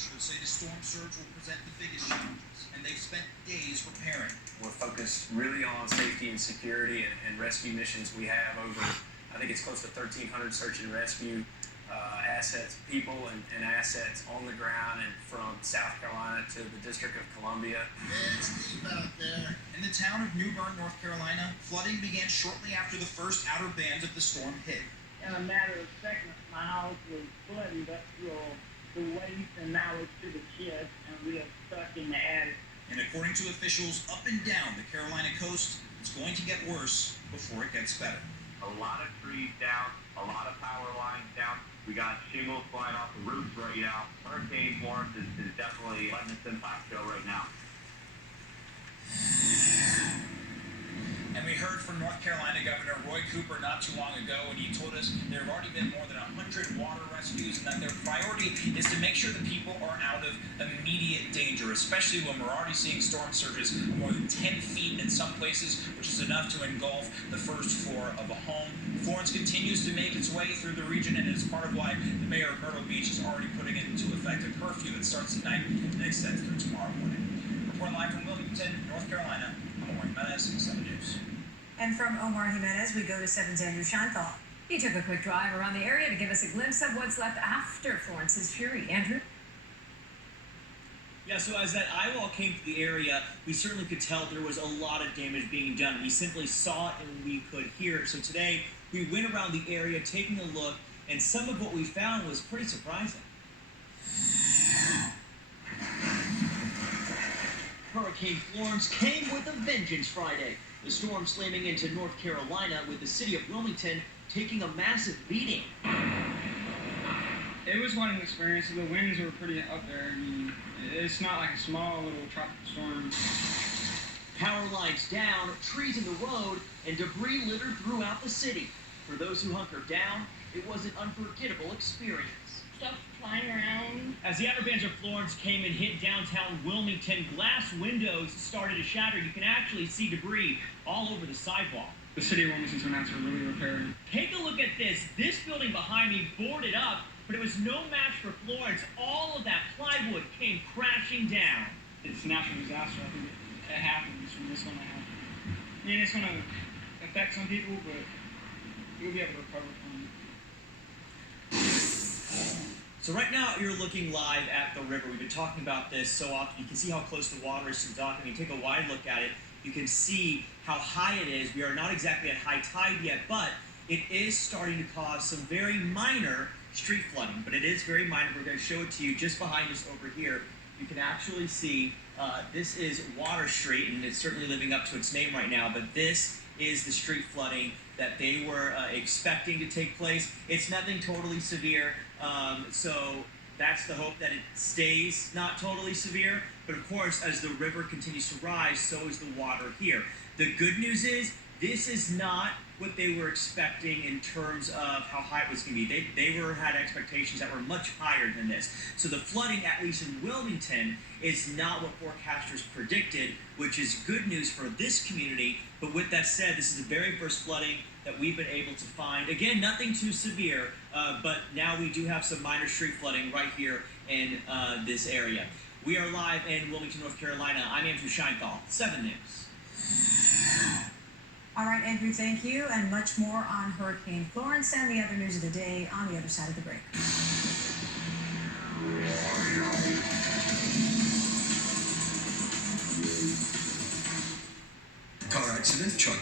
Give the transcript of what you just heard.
officials say the storm surge will present the biggest challenges, and they've spent days preparing. We're focused really on safety and security and rescue missions. We have over, I think it's close to 1,300 search and rescue assets, people and assets on the ground, and from South Carolina to the District of Columbia. It's deep out there. In the town of New Bern, North Carolina, flooding began shortly after the first outer bands of the storm hit. In a matter of seconds, my house was flooded up to the waist, and now it's to the chest, and we are stuck in the attic. And according to officials up and down the Carolina coast, it's going to get worse before it gets better. A lot of trees down, a lot of power lines down. We got shingles flying off the roofs right now. Hurricane Florence is definitely letting its impact show right now. And we heard from North Carolina Governor Roy Cooper not too long ago, and he told us there have already been more than 100 water rescues, and that their priority is to make sure that people are out of immediate danger, especially when we're already seeing storm surges of more than 10 feet in some places, which is enough to engulf the first floor of a home. Florence continues to make its way through the region, and it's part of why the mayor of Myrtle Beach is already putting into effect a curfew that starts tonight and extends through tomorrow morning. Report live from Wilmington, North Carolina, I'm Omar Jimenez, 7 News. And from Omar Jimenez, we go to 7's Andrew Scheinthal. He took a quick drive around the area to give us a glimpse of what's left after Florence's fury. Andrew? Yeah, so as that eyewall came to the area, we certainly could tell there was a lot of damage being done. We simply saw it and we could hear it. So today, we went around the area taking a look, and some of what we found was pretty surprising. Hurricane Florence came with a vengeance Friday. The storm slamming into North Carolina, with the city of Wilmington taking a massive beating. It was quite an experience. The winds were pretty up there. I mean, it's not like a small little tropical storm. Power lines down, trees in the road, and debris littered throughout the city. For those who hunkered down, it was an unforgettable experience. Stuff flying around. As the outer bands of Florence came and hit downtown Wilmington, glass windows started to shatter. You can actually see debris all over the sidewalk. The city of Wilmington's going to have to really repair it. Take a look at this. This building behind me boarded up, but it was no match for Florence. All of that plywood came crashing down. It's a natural disaster. I think it happens when it's going to happen. I mean, it's going to affect some people, but you'll be able to recover from it. So right now you're looking live at the river. We've been talking about this so often. You can see how close the water is to the dock. I mean, take a wide look at it. You can see how high it is. We are not exactly at high tide yet, but it is starting to cause some very minor street flooding. But it is very minor. We're going to show it to you just behind us over here. You can actually see this is Water Street, and it's certainly living up to its name right now, but this is the street flooding that they were expecting to take place. It's nothing totally severe, so that's the hope, that it stays not totally severe. But of course, as the river continues to rise, so is the water here. The good news is, this is not what they were expecting in terms of how high it was going to be. They had expectations that were much higher than this. So the flooding, at least in Wilmington, is not what forecasters predicted, which is good news for this community. But with that said, this is the very first flooding that we've been able to find. Again, nothing too severe, but now we do have some minor street flooding right here in this area. We are live in Wilmington, North Carolina. I'm Andrew Scheinthal, 7 News. All right, Andrew, thank you, and much more on Hurricane Florence and the other news of the day on the other side of the break. Car accident, truck